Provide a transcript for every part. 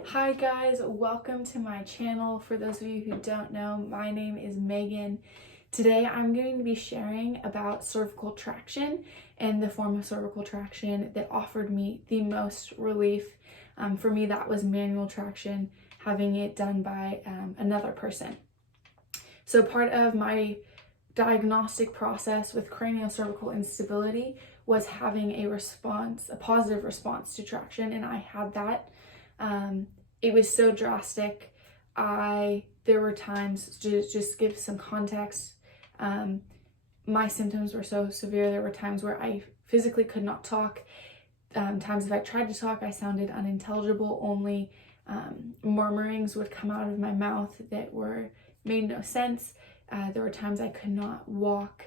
Hi guys, welcome to my channel. For those of you who don't know, my name is Megan. Today I'm going to be sharing about cervical traction and the form of cervical traction that offered me the most relief. For me, that was manual traction, having it done by another person. So part of my diagnostic process with craniocervical instability was having a positive response to traction, and I had that. It was so drastic. There were times, to just give some context, my symptoms were so severe. There were times where I physically could not talk. Times if I tried to talk, I sounded unintelligible. Only murmurings would come out of my mouth that made no sense. There were times I could not walk,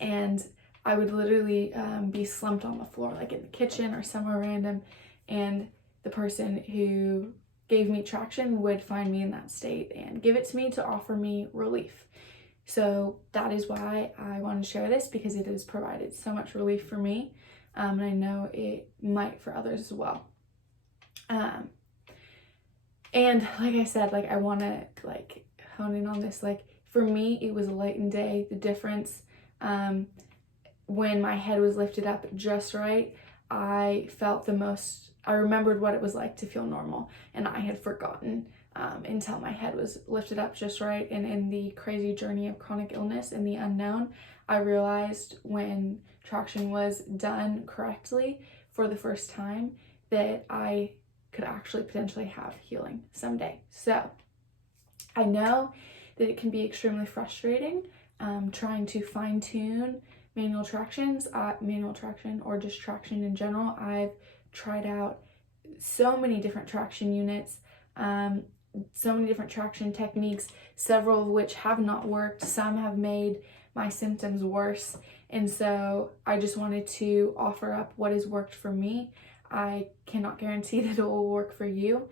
and I would literally be slumped on the floor, like in the kitchen or somewhere random, and the person who gave me traction would find me in that state and give it to me to offer me relief. So that is why I want to share this, because it has provided so much relief for me, and I know it might for others as well. And like I said, I want to hone in on this. For me, it was light and day. The difference, when my head was lifted up just right, I remembered what it was like to feel normal, and I had forgotten until my head was lifted up just right. And in the crazy journey of chronic illness and the unknown, I realized when traction was done correctly for the first time that I could actually potentially have healing someday. So I know that it can be extremely frustrating trying to fine-tune manual traction or just traction in general. I've tried out so many different traction units, so many different traction techniques, several of which have not worked. Some have made my symptoms worse. And so I just wanted to offer up what has worked for me. I cannot guarantee that it will work for you,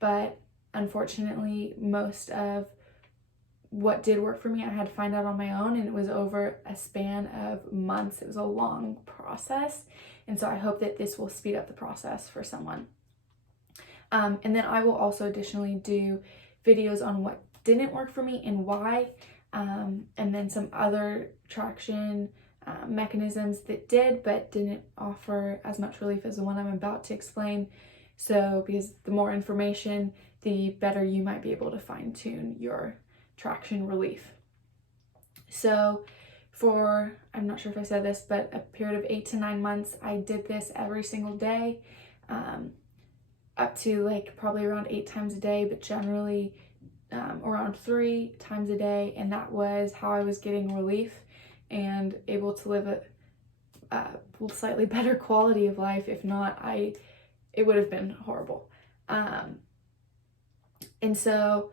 but unfortunately, most of what did work for me, I had to find out on my own, and it was over a span of months. It was a long process, and so I hope that this will speed up the process for someone. And then I will also additionally do videos on what didn't work for me and why, and then some other traction mechanisms that did but didn't offer as much relief as the one I'm about to explain. So because the more information, the better you might be able to fine-tune your traction relief. So I'm not sure if I said this, but a period of 8 to 9 months, I did this every single day, up to probably around 8 times a day, but generally around 3 times a day. And that was how I was getting relief and able to live a slightly better quality of life. If not, it would have been horrible. And so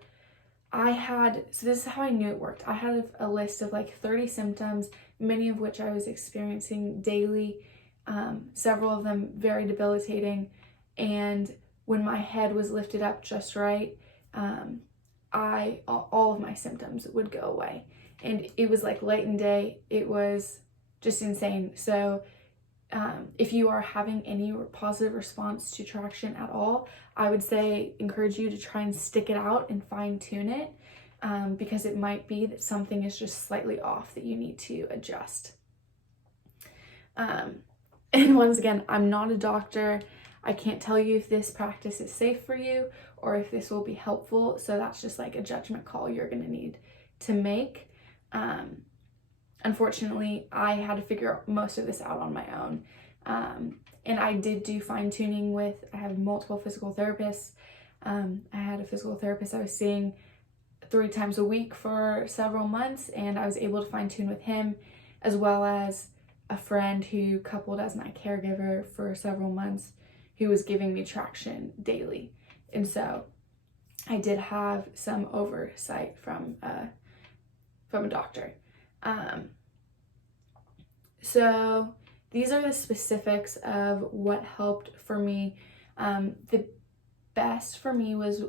this is how I knew it worked. I had a list of 30 symptoms, many of which I was experiencing daily, several of them very debilitating. And when my head was lifted up just right, all of my symptoms would go away. And it was like light and day. It was just insane. So if you are having any positive response to traction at all, I would encourage you to try and stick it out and fine tune it, because it might be that something is just slightly off that you need to adjust. And once again, I'm not a doctor. I can't tell you if this practice is safe for you or if this will be helpful. So that's just a judgment call you're going to need to make. Unfortunately, I had to figure most of this out on my own. And I did do fine-tuning I have multiple physical therapists. I had a physical therapist I was seeing 3 times a week for several months, and I was able to fine-tune with him, as well as a friend who coupled as my caregiver for several months, who was giving me traction daily. And so I did have some oversight from a doctor. So these are the specifics of what helped for me. The best for me was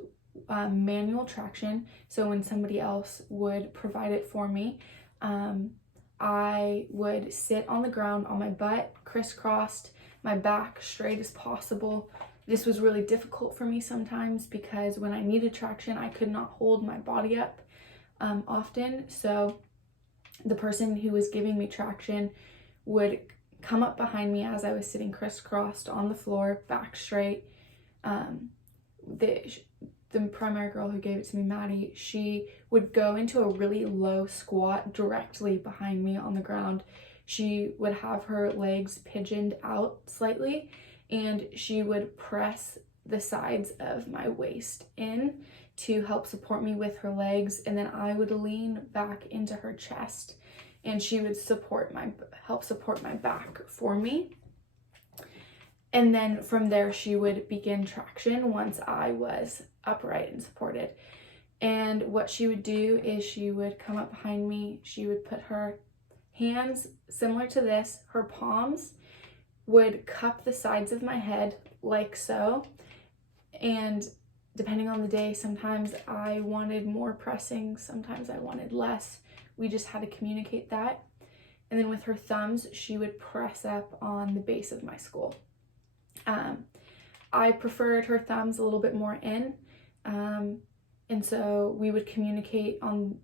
manual traction. So when somebody else would provide it for me, I would sit on the ground on my butt, crisscrossed, my back straight as possible, This was really difficult for me sometimes because when I needed traction, I could not hold my body up often. So the person who was giving me traction would come up behind me as I was sitting crisscrossed on the floor, back straight. The primary girl who gave it to me, Maddie, she would go into a really low squat directly behind me on the ground. She would have her legs pigeoned out slightly, and she would press the sides of my waist in to help support me with her legs, and then I would lean back into her chest, and she would help support my back for me. And then from there, she would begin traction once I was upright and supported. And what she would do is she would come up behind me. She would put her hands similar to this. Her palms would cup the sides of my head like so. And depending on the day, sometimes I wanted more pressing, sometimes I wanted less. We just had to communicate that. And then with her thumbs, she would press up on the base of my skull. I preferred her thumbs a little bit more in, and so we would communicate on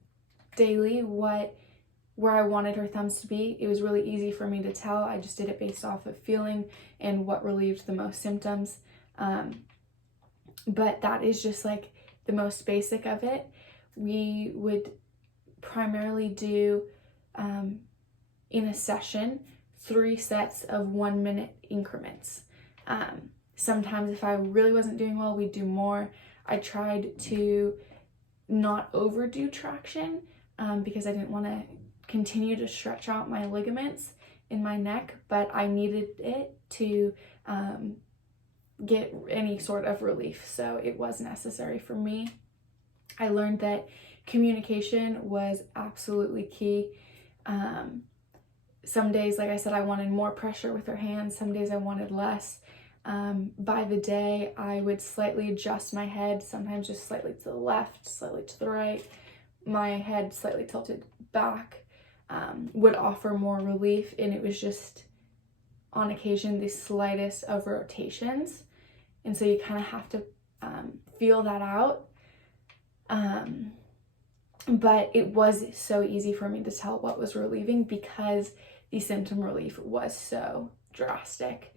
daily where I wanted her thumbs to be. It was really easy for me to tell. I just did it based off of feeling and what relieved the most symptoms. But that is just like the most basic of it. We would primarily do in a session 3 sets of 1 minute increments. Sometimes if I really wasn't doing well, we'd do more. I tried to not overdo traction because I didn't want to continue to stretch out my ligaments in my neck, but I needed it to get any sort of relief, so it was necessary for me. I learned that communication was absolutely key. Some days, like I said, I wanted more pressure with her hands. Some days I wanted less. By the day, I would slightly adjust my head, sometimes just slightly to the left, slightly to the right. My head slightly tilted back would offer more relief, and it was just on occasion the slightest of rotations. And so you kind of have to feel that out. But it was so easy for me to tell what was relieving because the symptom relief was so drastic.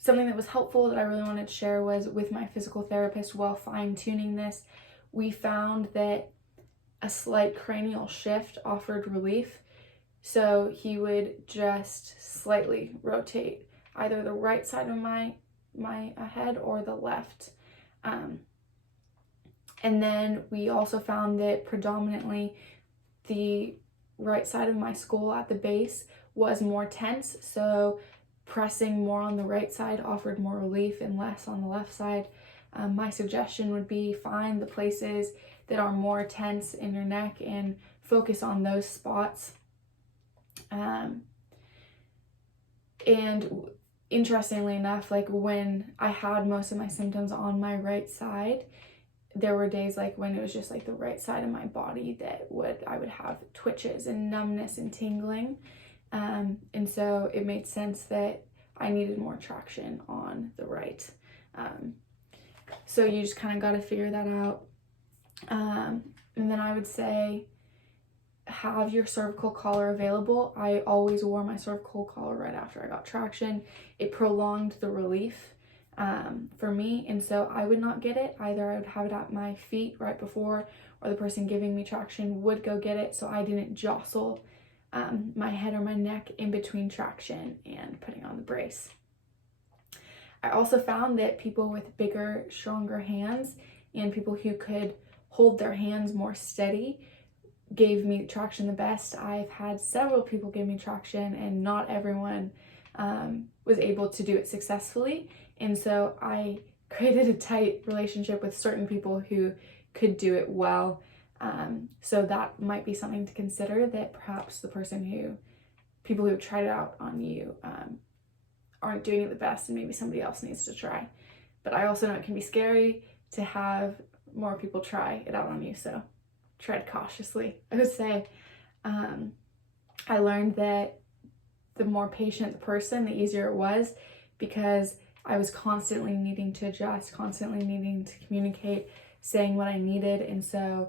Something that was helpful that I really wanted to share was with my physical therapist while fine-tuning this, we found that a slight cranial shift offered relief. So he would just slightly rotate either the right side of my head or the left. And then we also found that predominantly the right side of my skull at the base was more tense, so pressing more on the right side offered more relief and less on the left side. My suggestion would be find the places that are more tense in your neck and focus on those spots. And interestingly enough, like when I had most of my symptoms on my right side, there were days like when it was just like the right side of my body that I would have twitches and numbness and tingling. And so it made sense that I needed more traction on the right. So you just kind of got to figure that out. And then I would say have your cervical collar available. I always wore my cervical collar right after I got traction. It prolonged the relief for me, and so I would not get it. Either I would have it at my feet right before, or the person giving me traction would go get it, so I didn't jostle my head or my neck in between traction and putting on the brace. I also found that people with bigger, stronger hands and people who could hold their hands more steady gave me traction the best. I've had several people give me traction, and not everyone was able to do it successfully. And so I created a tight relationship with certain people who could do it well. So that might be something to consider, that perhaps people who have tried it out on you aren't doing it the best, and maybe somebody else needs to try. But I also know it can be scary to have more people try it out on you, so tread cautiously. I would say I learned that the more patient the person, the easier it was, because I was constantly needing to adjust, constantly needing to communicate, saying what I needed. And so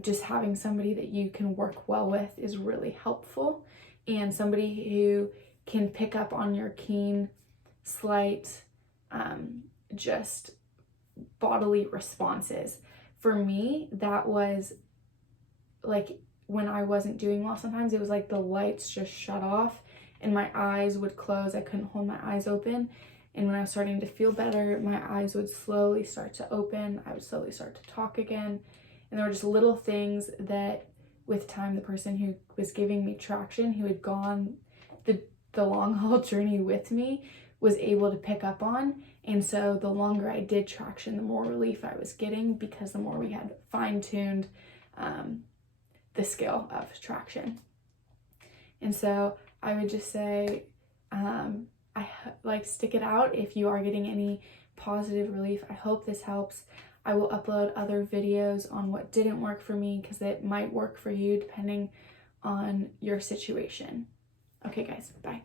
just having somebody that you can work well with is really helpful, and somebody who can pick up on your keen, slight, just bodily responses. For me, that was like when I wasn't doing well, sometimes it was like the lights just shut off and my eyes would close. I couldn't hold my eyes open. And when I was starting to feel better, my eyes would slowly start to open. I would slowly start to talk again. And there were just little things that with time, the person who was giving me traction, who had gone the long haul journey with me, was able to pick up on. And so the longer I did traction, the more relief I was getting, because the more we had fine-tuned the skill of traction. And so I would just say, stick it out if you are getting any positive relief. I hope this helps. I will upload other videos on what didn't work for me, because it might work for you depending on your situation. Okay guys, bye.